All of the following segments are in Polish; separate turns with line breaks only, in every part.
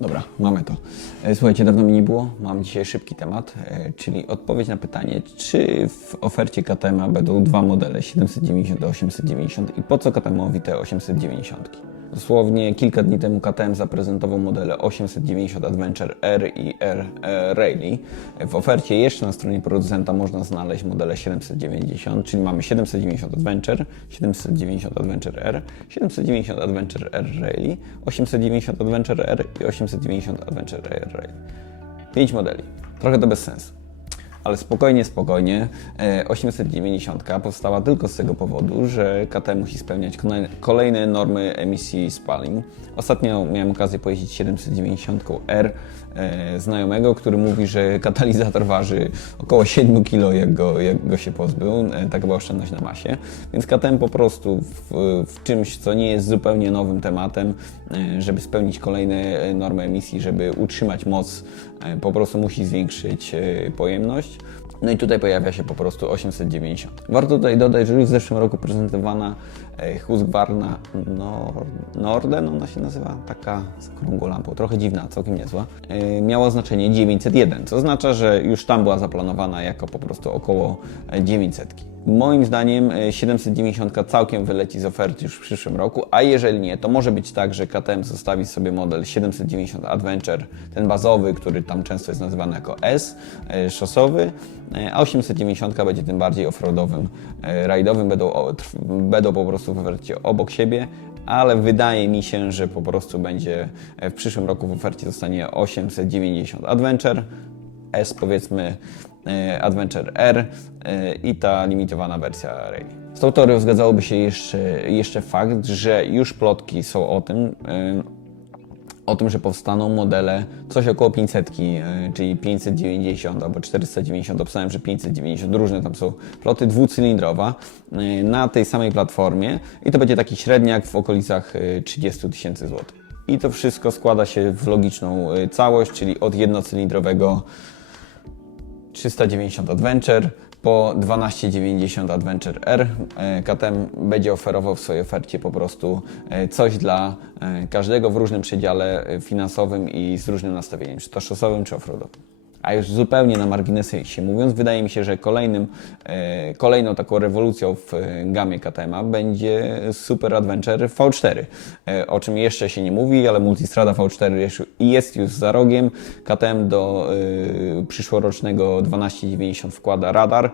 Dobra, mamy to. E, Słuchajcie, dawno mi nie było. Mam dzisiaj szybki temat, e, czyli odpowiedź na pytanie, czy w ofercie KTM będą dwa modele 790 i 890 i po co KTM-owi te 890? Dosłownie kilka dni temu KTM zaprezentował modele 890 Adventure R i R e, Rally. W ofercie jeszcze na stronie producenta można znaleźć modele 790, czyli mamy 790 Adventure, 790 Adventure R, 790 Adventure R Rally, 890 Adventure R i 890 Adventure R Rally. Pięć modeli. Trochę to bez sensu. Ale spokojnie, spokojnie. E, 890 powstała tylko z tego powodu, że KTM musi spełniać kolejne- normy emisji spalin. Ostatnio miałem okazję pojeździć 790R e, znajomego, który mówi, że katalizator waży około 7 kg, jak go, jak go się pozbył. E, Taka była oszczędność na masie. Więc KTM po prostu w, w czymś, co nie jest zupełnie nowym tematem, e, żeby spełnić kolejne e, normy emisji, żeby utrzymać moc, e, po prostu musi zwiększyć e, pojemność. No i tutaj pojawia się po prostu 890. Warto tutaj dodać, że już w zeszłym roku prezentowana e, Husqvarna Nor Norden, ona się nazywa, taka z okrągłą lampą, trochę dziwna, całkiem niezła, e, miała oznaczenie 901, co oznacza, że już tam była zaplanowana jako po prostu około e, 900. Moim zdaniem e, 790 całkiem wyleci z oferty już w przyszłym roku, a jeżeli nie, to może być tak, że KTM zostawi sobie model 790 Adventure, ten bazowy, który tam często jest nazywany jako S, e, szosowy, e, a 890 będzie tym bardziej offroadowym, e, rajdowym, będą, będą po prostu w ofercie obok siebie, ale wydaje mi się, że po prostu będzie e, w przyszłym roku w ofercie zostanie 890 Adventure, S powiedzmy e, Adventure R e, i ta limitowana wersja Rally. Z tą teorią zgadzałoby się jeszcze, jeszcze fakt, że już plotki są o tym, e, o tym, że powstaną modele coś około 500, e, czyli 590 albo 490, obstałem, że 590, różne tam są ploty, dwucylindrowa e, na tej samej platformie i to będzie taki średniak w okolicach e, 30 tysięcy złotych. I to wszystko składa się w logiczną e, całość, czyli od jednocylindrowego 390 Adventure po 1290 Adventure R. E, KTM będzie oferował w swojej ofercie po prostu e, coś dla e, każdego w różnym przedziale finansowym i z różnym nastawieniem, czy to szosowym, czy offroadowym. A już zupełnie na marginesie mówiąc, wydaje mi się, że kolejnym, e, kolejną taką rewolucją w e, gamie KTM będzie Super Adventure V4, e, o czym jeszcze się nie mówi, ale Multistrada V4 jest- już za rogiem. KTM do przyszłorocznego 1290 wkłada radar,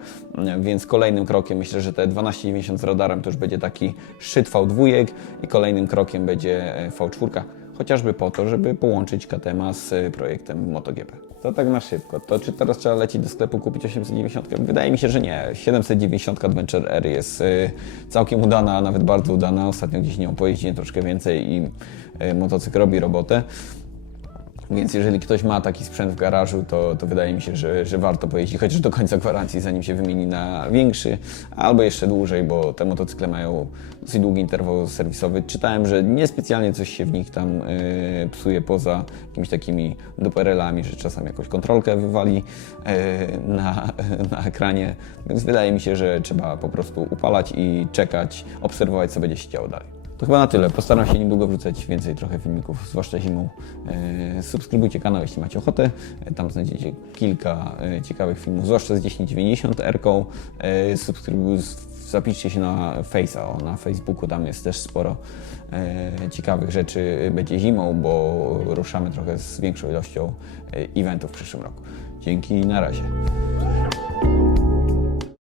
więc kolejnym krokiem myślę, że te 1290 z radarem to już będzie taki szczyt V2 i kolejnym krokiem będzie e, V4 chociażby po to, żeby połączyć KTM z y, projektem MotoGP. To tak na szybko. To czy teraz trzeba lecieć do sklepu kupić 890? Wydaje mi się, że nie. 790 Adventure R jest y, całkiem udana, a nawet bardzo udana. Ostatnio gdzieś nią pojeździłem troszkę więcej i y, motocykl robi robotę. Więc jeżeli ktoś ma taki sprzęt w garażu, to, to wydaje mi się, że, że warto pojeździć chociaż do końca gwarancji, zanim się wymieni na większy, albo jeszcze dłużej, bo te motocykle mają dosyć długi interwał serwisowy. Czytałem, że niespecjalnie coś się w nich tam y, psuje poza jakimiś takimi duperelami, że czasem jakąś kontrolkę wywali y, na, na ekranie, więc wydaje mi się, że trzeba po prostu upalać i czekać, obserwować, co będzie się działo dalej. To chyba na tyle. Postaram się niedługo wrzucać więcej trochę filmików, zwłaszcza zimą. E, Subskrybujcie kanał, jeśli macie ochotę. E, Tam znajdziecie kilka e, ciekawych filmów, zwłaszcza z 1090 R-ką. Subskrybuj, zapiszcie się na Face'a, na Facebooku, tam jest też sporo ciekawych rzeczy. Będzie zimą, bo ruszamy trochę z większą ilością eventów w przyszłym roku. Dzięki, na razie.